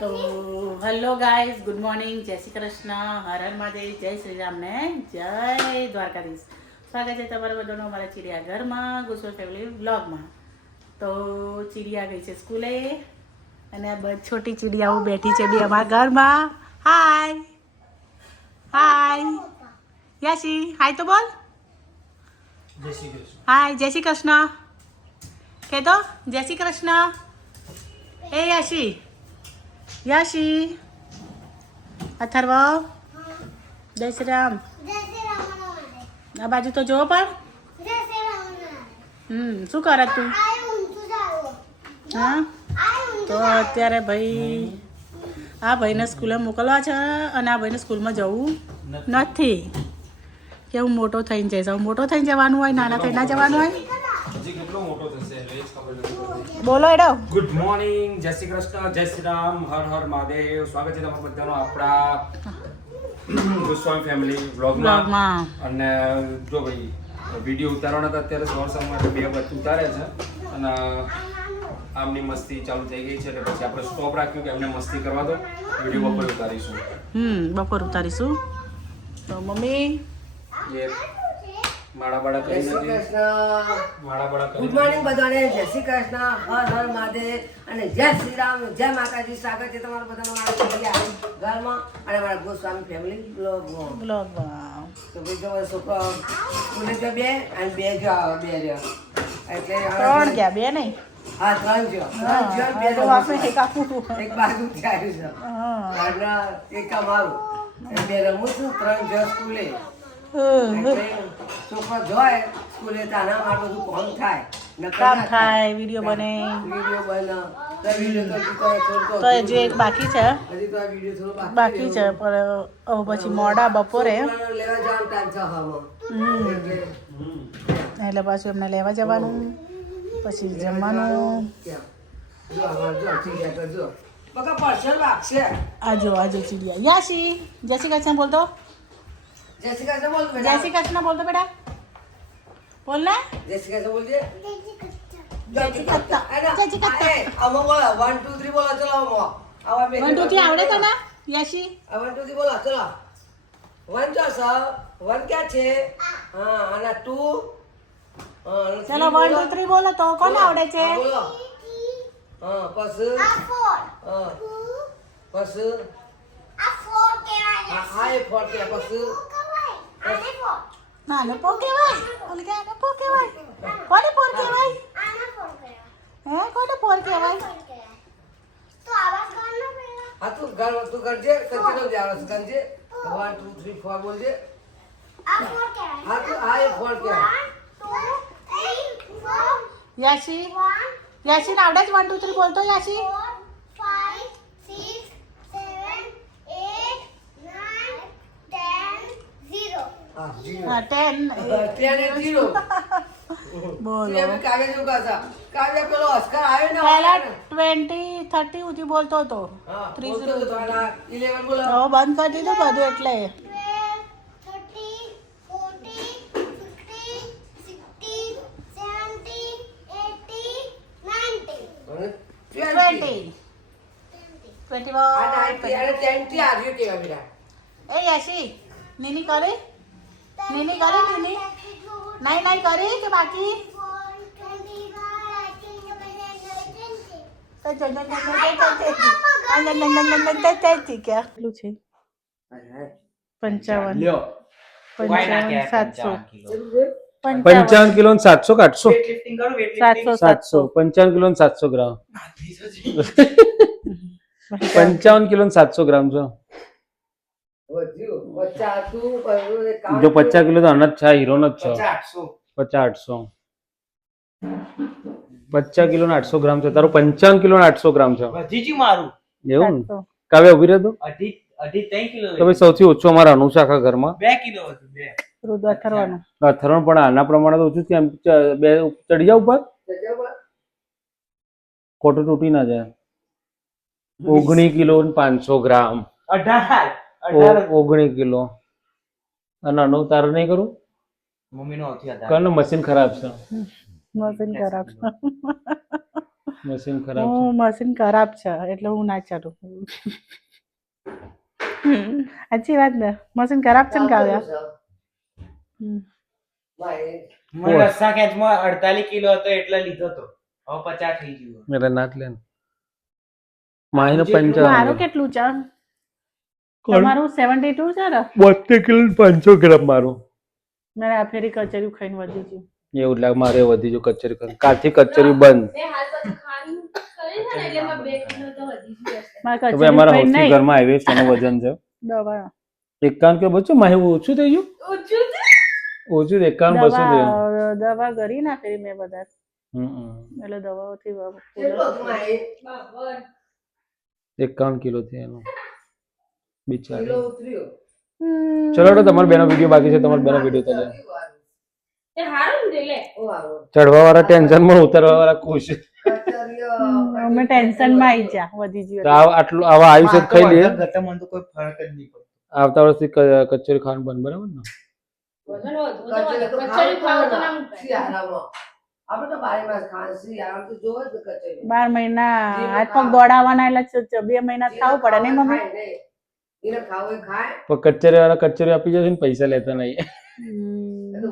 તો hello guys good morning જય શ્રી કૃષ્ણ હર હર મહાદેવ જય શ્રી રામ ને જય દ્વારકાધીશ. સ્વાગત છે તમારા બધાનો અમારા ચિડિયા ઘરમાં ગુસ્સો ફેમિલી વ્લોગમાં તો ચિડિયા ગઈ છે સ્કૂલે અને આ છોટી ચિડિયાઓ બેઠી છે બી અમારા ઘરમાં. હાય હાય યાશી હાય તો બોલ. હાય જય શ્રી કૃષ્ણ. કહેતો જય શ્રી કૃષ્ણ. એ યાશી. યાશી અથર્વ જય શ્રી રામ આ બાજુ તો જોવો પણ. હમ શું કરે તું? હા? તો અત્યારે ભાઈ આ ભાઈને સ્કૂલે મોકલવા છે અને આ ભાઈને સ્કૂલમાં જવું નથી. કેવું મોટો થઈને જઈશ? મોટો થઈને જવાનું હોય નાના થઈને ના જવાનું હોય? બોલો એડો. ગુડ મોર્નિંગ જય શ્રી કૃષ્ણ જય શ્રી રામ હર હર મહાદેવ. સ્વાગત છે તમારા બધાનો આપણા ગોસ્વામી ફેમિલી વ્લોગમાં અને જો ભાઈ વીડિયો ઉતારવાના હતા અત્યારે સવાર સવારમાં બે બચ્ચું ઉતારે છે. અને આમની મસ્તી ચાલુ થઈ ગઈ છે એટલે પછી આપણે સ્ટોપ રાખ્યું કે એમને મસ્તી કરવા દો. વીડિયો બપોર ઉતારીશું. હમ બપોર ઉતારીશું. તો મમ્મી? એ માળા બાળા કરી શ્રી કૃષ્ણ. માળા બાળા કરી ગુડ મોર્નિંગ બધાને. જય શ્રી કૃષ્ણ. હર હર મહાદેવ. અને જય શ્રી રામ. જય માતાજી. સ્વાગત છે તમારા બધાનો મારા ફેમિલી ઘરમાં. અને મારા ગોસ્વામી ફેમિલી બ્લોગમાં બ્લોગમાં તો ભાઈ જો છોકરો સ્કૂલે જો બે અને બે જો બે જો એટલે ત્રણ ગયા બે નહીં? હા ત્રણ જો. ત્રણ જો બે જો આપણે એક આપવું એક બાજુ જાય છે. હા. એક અમારું. બે રમું છું ત્રણ જો સ્કૂલે. છોકરો જોય સ્કૂલે તો આના માટે બધું કામ થાય. કામ થાય. વીડિયો બને વીડિયો બને. તો હજી એક બાકી છે બાકી છે પણ હવે પછી મોડા બપોરે. એટલે પાછું એમને લેવા જવાનું પછી જમવાનું. આજો આજો ચીડિયા યાશી જય શ્રી કૃષ્ણ બોલતો જય શ્રી કૃષ્ણ બોલ જય બેટા શ્રી કૃષ્ણ બોલતો બેટા બોલ ને જય શ્રી કૃષ્ણ બોલજે જય શ્રી કૃષ્ણ જય શ્રી કૃષ્ણ આમાં બોલો વન ટુ થ્રી બોલો ચલો આમાં આવા બે વન ટુ થ્રી આવડે તને યાશી વન ટુ થ્રી બોલો ચલો વન જો સર વન ક્યાં છે હા અને ટુ હા અને ચલો three વન બોલો. ટુ થ્રી બોલો તો કોને આવડે છે હા, બોલો હા પછી હા પછી હા હા એ ફોર કે પછી નાનો પો કહેવાય ઓલી કે આનો પો કહેવાય કોને પોર કહેવાય હે કોને પોર કહેવાય તો આવાજ કરનો પહેલા હા તું ગણ તું ગણજે કચરો જ આવાજ ગણજે 1 2 3 4 બોલજે આ ફોર કહેવાય હા તો આ એ ફોર કહેવાય 1 2 3 4 યાશી યાશી આવડે 1 2 3 બોલતો યાશી 4 હા ટેન. ત્યાં જીરો. બોલો. કાવ્ય જેવું કહે કાવ્ય પેલો અસ્કર આવ્યો ને પહેલા ટ્વેન્ટી થર્ટી સુધી બોલતો હતો. હા Three બોલતો હતો આના 11 બોલો. હવે બંધ કરી દીધું બધું એટલે. અને 20 ટ્વેન્ટી ટ્વેન્ટી આ 90 અને 10 થી આવ્યો કેવા બેટા. એ યાશી નીની કરી? નીની કરી નીની નહીં નહીં કરી કે બાકી કેટલું છે પંચાવન પંચાવન સાતસો પંચાવન પંચાવન કિલો ને સાતસો કે આઠસો સાતસો સાતસો સાતસો પંચાવન કિલો ને સાતસો ગ્રામ પંચાવન કિલો ને સાતસો ગ્રામ છે વધ્યું બચ્ચા હતું પણ એક કામ જો પચાસ કિલો તો અનાજ છે આ હીરો નો જ છે પચાસ આઠસો. પચાસ કિલો ને આઠસો ગ્રામ છે. તારું પંચાવન કિલો ને આઠસો ગ્રામ છે. વધી મારું. એવું? ને કાવ્ય ઊભી રહેતો અઢી અઢી ત્રણ કિલો તમે સૌથી ઓછો અમારા અનુશાખા ઘરમાં. બે કિલો હતું બે. અથરણ પણ આના પ્રમાણે તો ઓછું કેમ બે ચડી જાવ ઉપર. ખોટું તૂટી ના જાય. ઓગણી કિલો ને પાંચસો ગ્રામ. અઢાર. ઓગણી કિલો. અને આનું તારે નહીં કરું? મમ્મી નો હતી હતા કર ને મશીન ખરાબ છે. મશીન ખરાબ છે. મશીન ખરાબ છે. મશીન ખરાબ છે એટલે હું ના ચાલુ. સાચી વાત ને? મશીન ખરાબ છે ને કાવ્યા? મને રસ્સા ખેંચમાં અડતાલીસ કિલો હતો એટલે લીધો તો. હવે પચાસ થઈ ગયું. એટલે ના જ લે ને. માહિને જેટલું મારું કેટલું છે? તમારું સેવન્ટી ટુ છે ને? બોતેર કિલો પાંચસો ગ્રામ મારું. મેં આ ફેરી કચેરી ખાઈને વધી ગયું. એવું લાગે મારે વધી જો કચેરી કર કાલથી કચેરી બંધ. મારે અમારા હોસ્ટેલ ઘરમાં આવી છે એનું વજન છે. દવા. એકાવન કે બચ્ચો માહી ઓછું થઈ ગયું? ઓછું તો એકાવન બસો થયું દવા દવા કરી ના ફેરી મેં બધા. એટલે દવાઓથી? એકાવન કિલો થી એનું. બિચારી. ચલો તો તમારો બેનો વીડિયો બાકી છે તમારો બેનો વીડિયો તો. ચડવા વાળા ટેન્શનમાં ઉતરવા વાળા ખુશ અમે ટેન્શનમાં આવી જા વધી ગયું આટલું આવા આયુષ્ય ખાઈ લઈએ ઘટે તો કોઈ ફરક જ નહીં પડતો. આવતા વર્ષથી કચોરી ખાવાનું બંધ બરાબર ને? બારે મહિના હાથ પગ દોડાવવાના એટલે બે મહિના ખાવું પડે ને મમ્મી? પણ કચેરી વાળા કચેરી આપી જશે ને પૈસા લેતા નહીં.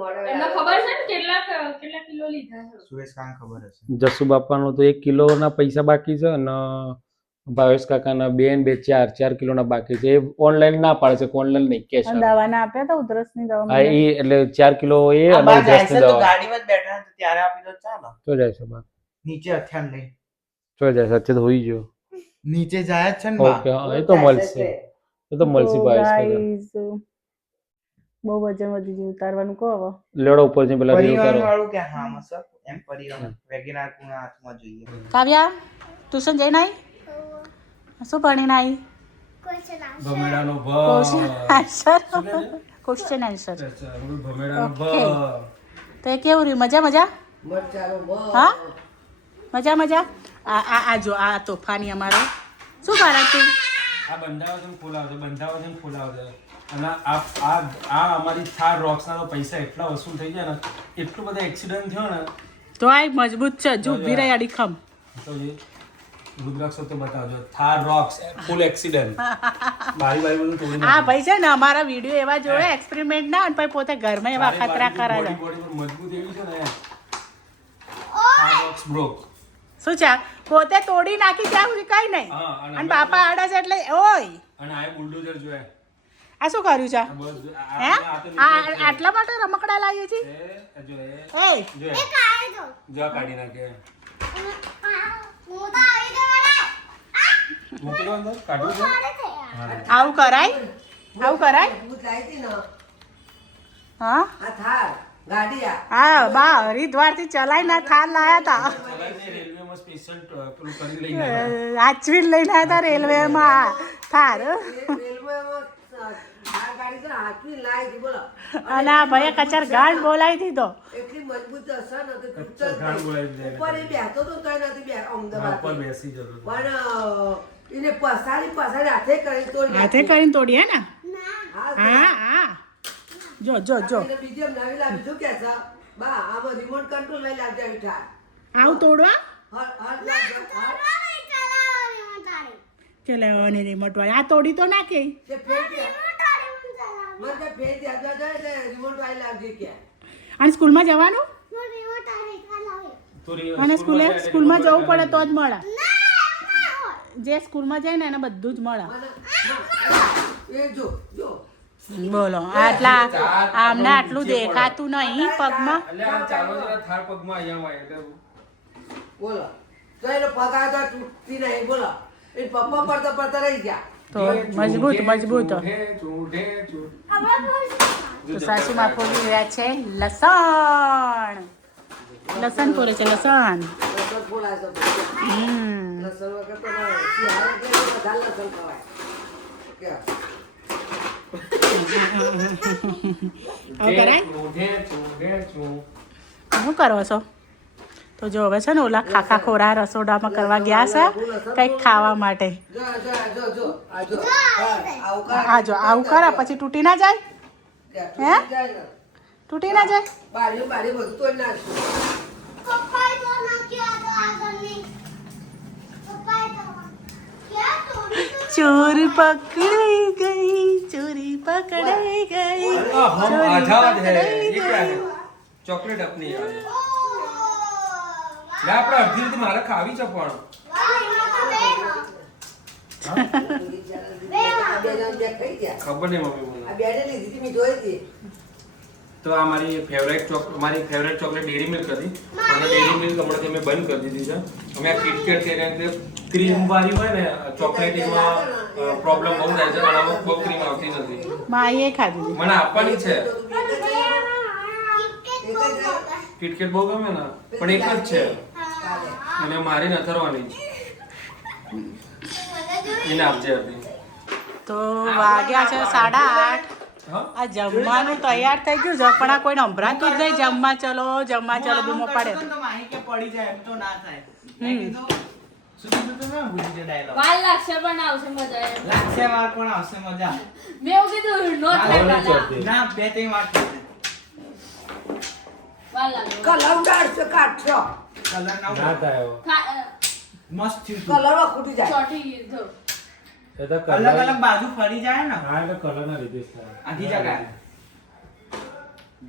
બાપા એમને ખબર છે ને કેટલા કેટલા કિલો લીધા છે? સુરેશ કાન ખબર હશે. જસુ બાપાનો તો એક કિલોના પૈસા બાકી છે અને ભાવેશ કાકાના બે બે ચાર ચાર કિલોના બાકી છે. એ ઓનલાઈન ના પાડે છે ઓનલાઈન નહીં કેશ દવા ના આપ્યા તો ઉધરસની દવા હા એ એટલે ચાર કિલો એ અને ઉધરસની તો દવા. ગાડીમાં જ બેઠા છે ત્યારે આપી દો ચાલો. તો જાય છે બા. નીચે અથ્યાન લઈ તો જાય છે અત્યારે હોઈ ગયો. નીચે જાય છે ને બા. ઓકે એ તો મળશે. તો તો મલસી કાકા બહુ વજન વધી ગયું ઉતારવાનું કહો હવે. લેડો ઉપરથી પેલા ઉતારો. વાળું કે હા મસર એમ પરિવાર વેગેનાર પૂર્ણ હાથમાં જોઈએ. કાવ્યા ટ્યુશન જઈને આવી શું ભણીને આવી ભમેડાનો ક્વેશ્ચન આન્સર ક્વેશ્ચન આન્સર તો એ કેવું રહ્યું? મજા મજા? હા? મજા મજા? આ આ આ જો આ તોફાની અમારો. શું કરે તું આ બંધાવજન ખોલાવજો બંધાવજન ખોલાવજો અને આ આ આ અમારી થાર રોક્સના તો પૈસા એટલા વસૂલ થઈ ગયા ને એટલું બધા એક્સિડન્ટ થયો ને. તો આ મજબૂત છે જો ઊભી રહી અડીખમ તો જે રુદ્રાક્ષ તો બતાવજો. થાર રોક્સ ફૂલ એક્સિડન્ટ બારી બારી બધું તોડી હા ભાઈ છે ને અમારા વીડિયો એવા જોવે એક્સપેરિમેન્ટ ના અને પછી પોતે ઘરમાં એવા ખતરા કરે છે. બોડી પર મજબૂત એવી છે ને. થાર રોક્સ બ્રોક શું છે? પોતે તોડી નાખી ત્યાં સુધી કઈ નહીં. અને અને બાપા આડા છે એટલે ઓય. અને આ બુલડોઝર જોયા આ શું કર્યું છે? આ બસ આ- હે? આ- આટલા માટે રમકડા લાવીએ છીએ? છે. એ જો એ જો જો કાઢી નાખે. મૂકી દો અંદર કાઢવું છે. આવું કરાય? આવું કરાય? મજબૂત લાવી ને. હા? આ થાર ગાડી આ હા બા હરિદ્વારથી ચલાઈ ના થાર લાયા તા. રેલવેમાં સ્પેશિયલ પેલું કરી લઈને આવ્યા. આચવીને લઈને આવ્યા રેલવેમાં. થાર. અને આ કચર બોલાવી દીધો. એટલી મજબૂત. ઉપર એ બેઠો તો તોય નથી અમદાવાદ ઉપર બેસી જતો પણ એને પસારી પસારી હાથે કરી તોડી હાથે કરીને તોડીએ ને? હા હા જો જો જો. બીજી નવી લાવી શું કે બા આમાં રિમોટ કંટ્રોલ લઈ લાવજે મીઠા આવું તોડવા? હર હર લાવજો, ચલો અને રિમોટ વાળી આ તોડી તો નાખે. અને સ્કૂલમાં જવાનું? અને સ્કૂલે સ્કૂલમાં જવું પડે તો જ મળે. જે સ્કૂલમાં જાય ને એને બધું જ મળે. મને એ જો જો. બોલો આટલા આમને આટલું દેખાતું નહીં પગમાં. બોલો. તો એનો પગ આવે તો તૂટતી નહીં બોલો. એ પપ્પા પડતા પડતા રહી ગયા. તો મજબૂત મજબૂત. તો સાસુમાં ફોડી રહ્યા છે લસણ. લસણ ફોડે છે લસણ. શું કરો છો? તો જો હવે છે ને ઓલા ખાખા ખોરા રસોડામાં કરવા ગયા છે કંઈક ખાવા માટે. હા જો આવું કરા પછી તૂટી ના જાય? હે? તૂટી ના જાય? ચોર પકડી ગઈ ચોરી પકડાઈ ગઈ ચોરી પકડાઈ ગઈ. ચોકલેટ આપની લે આપણે અડધી રીતે મારે ખાવી છે પણ. ખબર નહીં મમ્મી મને. આ બેને લીધી હતી મેં જોઈ હતી તો આ મારી ફેવરેટ ચોક મારી ફેવરેટ ચોકલેટ ડેરી મિલ્ક હતી. અને ડેરી મિલ્ક હમણાંથી મેં બંધ કરી દીધી છે. અમે આ કિટકેટ છે એને અંદર ક્રીમ વાળી હોય ને ચોકલેટ એમાં પ્રોબ્લેમ બહુ થાય છે અને આમાં બહુ ક્રીમ આવતી નથી. માએ ખાધી મને આપવાની છે. કિટકેટ બહુ ગમે ને? પણ એક જ છે. અને મારી થરવાની એને આપજે તો વાગ્યા છે સાડા આઠ. આ જમવાનું તૈયાર થઈ ગયું છે પણ આ કોઈને સંભળાતું જ નહીં જમવા ચલો જમવા ચલો બૂમો પાડે. તો માહી કે પડી જાય એમ તો ના થાય. મેં કીધું શું કીધું તમે ભૂલી ગયો dialogue. વાર લાગશે પણ આવશે મજા એમ. લાગશે વાર પણ આવશે મજા મેં એવું કીધું નો થાય પહેલા. ના બે ત્રણ વાર થશે. વાર લાગે કલર ઉડાડશો કાઢશો. કલર ના ના. થાય મસ્ત થયું કલર ખૂટી જાય. ચોંટી ગયું જો. એ તો અલગ અલગ બાજુ ફરી જાય ને? હા એટલે કલર ના લીધે થાય. આધી જગ્યા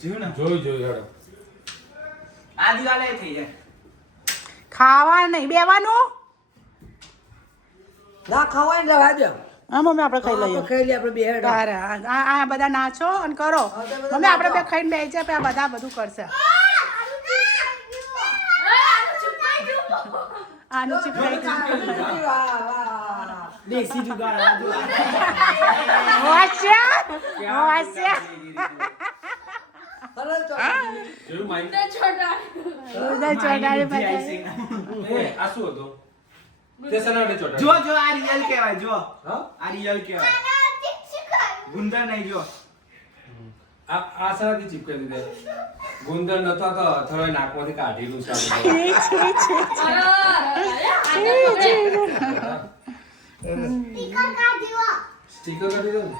જોયું ને? જોયું જોયું હેડો. આધી વાલે થઈ જાય. ખાવા નહીં બેવાનું? ના ખવાય ને રહેવા દો હા મમ્મી આપણે ખાઈ લઈએ. ખાઈ લઈએ આપણે બે હેડો. તારે આ આ- આ બધા નાચો અને કરો. મમ્મી આપણે બે ખાઈને બેસી જાય આ બધા બધું કરશે અ, આનું છુપાઈ ગયું. આનું ચીપકાઈ ગયું. વાહ, વાહ. દેશી જુગાડ આ જો. હોશિયાર હોશિયાર કલર ચોટી. જોયું છોટા. બધા ચોટાડી બુદ્ધિ આઈ પતાવી. એ. આ શું હતું તે માટે ચોટાડી? જો જો આ રિયલ કહેવાય જો હા? આ રિયલ કહેવાય ગુંદર નહીં જો આ આ શેનાથી ચીપકાવી દીધા? ગુંદર નતો તો અથડોય નાકમાંથી કાઢેલું છે. સ્ટીકર કાઢી દો ને.